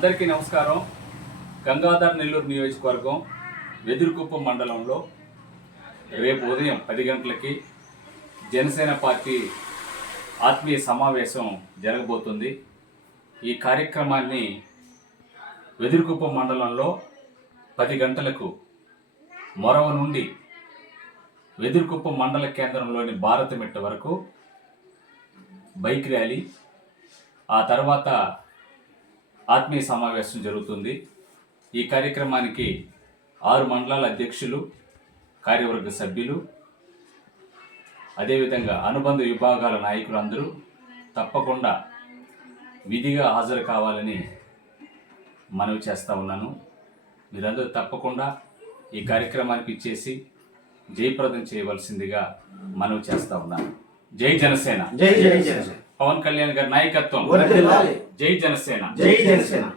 అందరికీ నమస్కారం. గంగాధర్ నెల్లూరు నియోజకవర్గం వెదురుకుప్పం మండలంలో రేపు ఉదయం పది గంటలకి జనసేన పార్టీ ఆత్మీయ సమావేశం జరగబోతుంది. ఈ కార్యక్రమాన్ని వెదురుకుప్పం మండలంలో పది గంటలకు మొరవ నుండి వెదురుకుప్పం మండల కేంద్రంలోని భారతమిట్ట వరకు బైక్ ర్యాలీ ఆ తర్వాత ఆత్మీయ సమావేశం జరుగుతుంది. ఈ కార్యక్రమానికి ఆరు మండలాల అధ్యక్షులు కార్యవర్గ సభ్యులు అదేవిధంగా అనుబంధ విభాగాల నాయకులందరూ తప్పకుండా విధిగా హాజరు కావాలని మనవి చేస్తూ ఉన్నాను. మీరందరూ తప్పకుండా ఈ కార్యక్రమానికి ఇచ్చేసి జయప్రదం చేయవలసిందిగా మనవి చేస్తూ ఉన్నాను. జై జనసేన. జై జై జనసేన. పవన్ కళ్యాణ్ గారి నాయకత్వం. జై జనసేన. జై జనసేన.